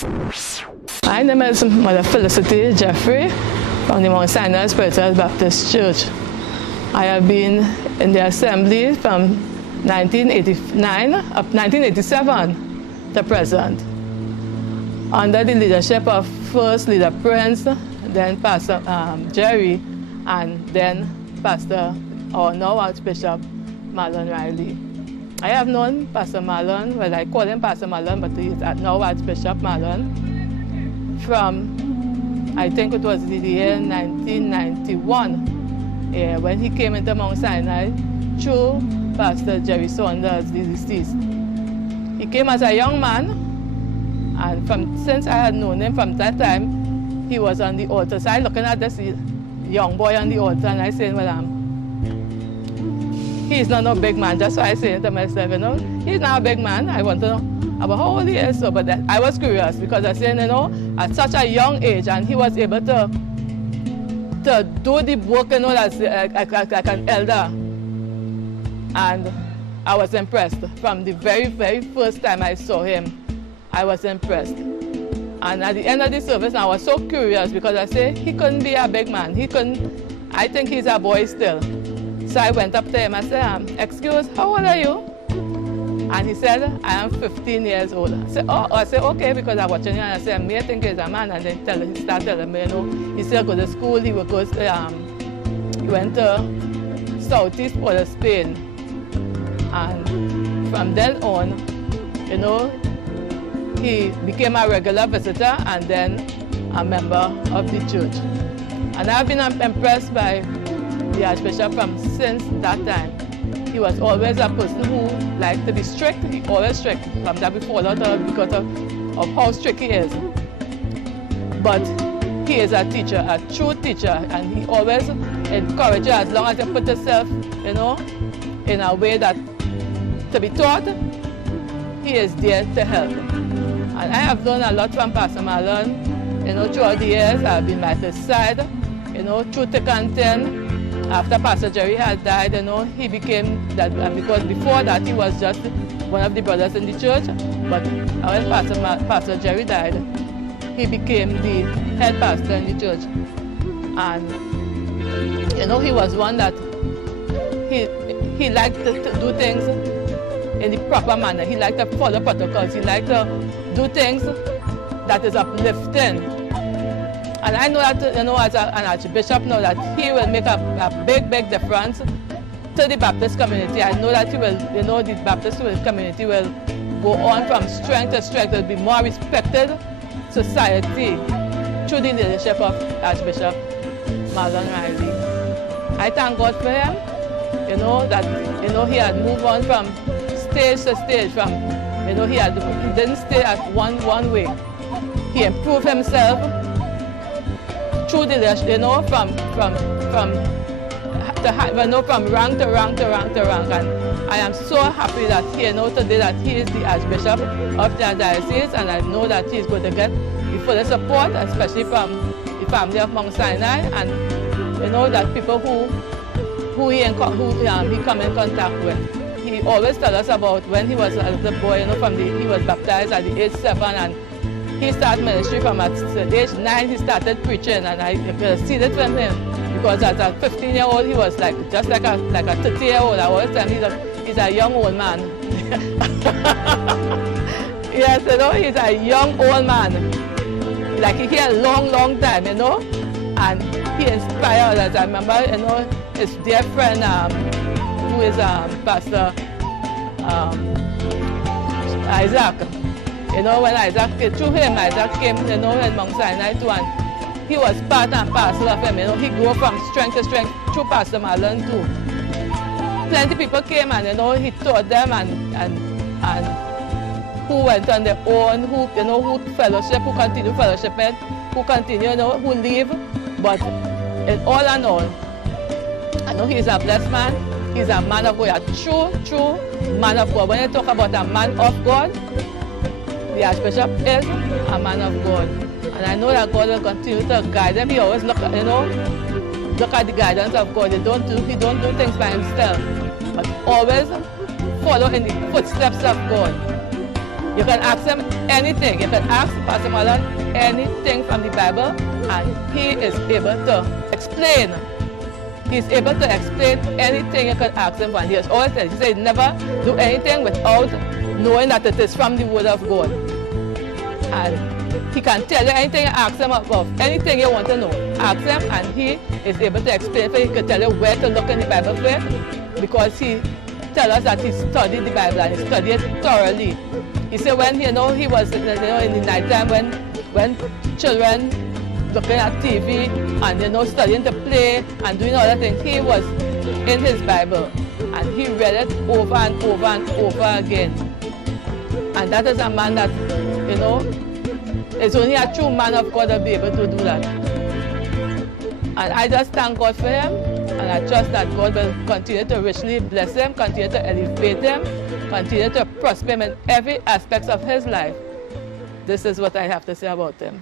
My name is Mother Felicity Jeffrey from the Mount Sinai Spiritual Baptist Church. I have been in the assembly from 1987 to present, under the leadership of first Leader Prince, then Pastor Jerry, and then Pastor, or now Archbishop, Marlon Riley. I have known Pastor Marlon, well, I call him Pastor Marlon, but he's now Archbishop Marlon, from, I think it was the year 1991, when he came into Mount Sinai through Pastor Jerry Saunders, the deceased. He came as a young man, and since I had known him from that time, he was on the altar. So I looking at this young boy on the altar, and I said, well, he's not no big man. That's why I said to myself, you know, he's not a big man. I want to know about how old he is. So, but I was curious because I said, you know, at such a young age, and he was able to do the work, you know, as like an elder. And I was impressed. From the very, very first time I saw him, I was impressed. And at the end of the service, I was so curious because I said, he couldn't be a big man. He couldn't, I think he's a boy still. So I went up to him and said, excuse, how old are you? And he said, I am 15 years old. I said, okay, because I'm watching you, and I said, I think he's a man. And then he started telling me, you know, he still go to school, he went to southeast part of Spain. And from then on, you know, he became a regular visitor and then a member of the church. And I've been impressed by the Archbishop since that time. He was always a person who liked to be strict. He always strict. Sometimes we fall out because of how strict he is. But he is a teacher, a true teacher, and he always encourages you as long as you put yourself, you know, in a way that to be taught, he is there to help. And I have learned a lot from Pastor Marlon, you know, throughout the years. I've been by his side, you know, through thick and thin. After Pastor Jerry had died, you know, he became that, because before that he was just one of the brothers in the church. But when Pastor Jerry died, he became the head pastor in the church. And, you know, he was one that he liked to do things in the proper manner. He liked to follow protocols. He liked to do things that is uplifting. And I know that, you know, as an Archbishop now, that he will make a big, big difference to the Baptist community. I know that he will, you know, the Baptist community will go on from strength to strength. It will be more respected society through the leadership of Archbishop Marlon Riley. I thank God for him, you know, that, you know, he had moved on from stage to stage, from, you know, he didn't stay at one way. He improved himself through the, you know, from rank to rank to rank to rank. And I am so happy that he, you know, today that he is the Archbishop of the diocese, and I know that he is going to get the full support, especially from the family of Mount Sinai, and you know that people who he come in contact with. He always tells us about when he was a little boy, you know, he was baptized at the age 7, and he started ministry from at age 9. He started preaching, and I see that from him, because as a 15-year-old he was just like a 30-year-old. I always tell him he's a young old man. Yes, you know, he's a young old man. Like he had a long time, you know, and he inspired us. I remember, you know, his dear friend who is Pastor Isaac. You know, when Isaac came, through him, Isaac came, you know, in Mount Sinai too, and he was part and parcel of him, you know. He grew from strength to strength through Pastor Marlon too. Plenty of people came, and, you know, he taught them, and who went on their own, who, you know, who fellowship, who continue fellowshipping, who continue, you know, who leave. But in all and all, I know he's a blessed man. He's a man of God, a true man of God. When you talk about a man of God, the Archbishop is a man of God. And I know that God will continue to guide him. He always look at the guidance of God. He don't do things by himself, but always follow in the footsteps of God. You can ask him anything. You can ask Pastor Marlon anything from the Bible, and he is able to explain. He's able to explain anything you can ask him. And he has always said, he said, never do anything without knowing that it is from the Word of God. And he can tell you anything you ask him about, anything you want to know. Ask him, and he is able to explain for you. He can tell you where to look in the Bible for, because he tells us that he studied the Bible and he studied it thoroughly. He said when he was in the night time when children looking at TV and studying to play and doing other things, he was in his Bible and he read it over and over and over again. And that is a man that, it's only a true man of God to be able to do that. And I just thank God for him, and I trust that God will continue to richly bless him, continue to elevate him, continue to prosper him in every aspect of his life. This is what I have to say about him.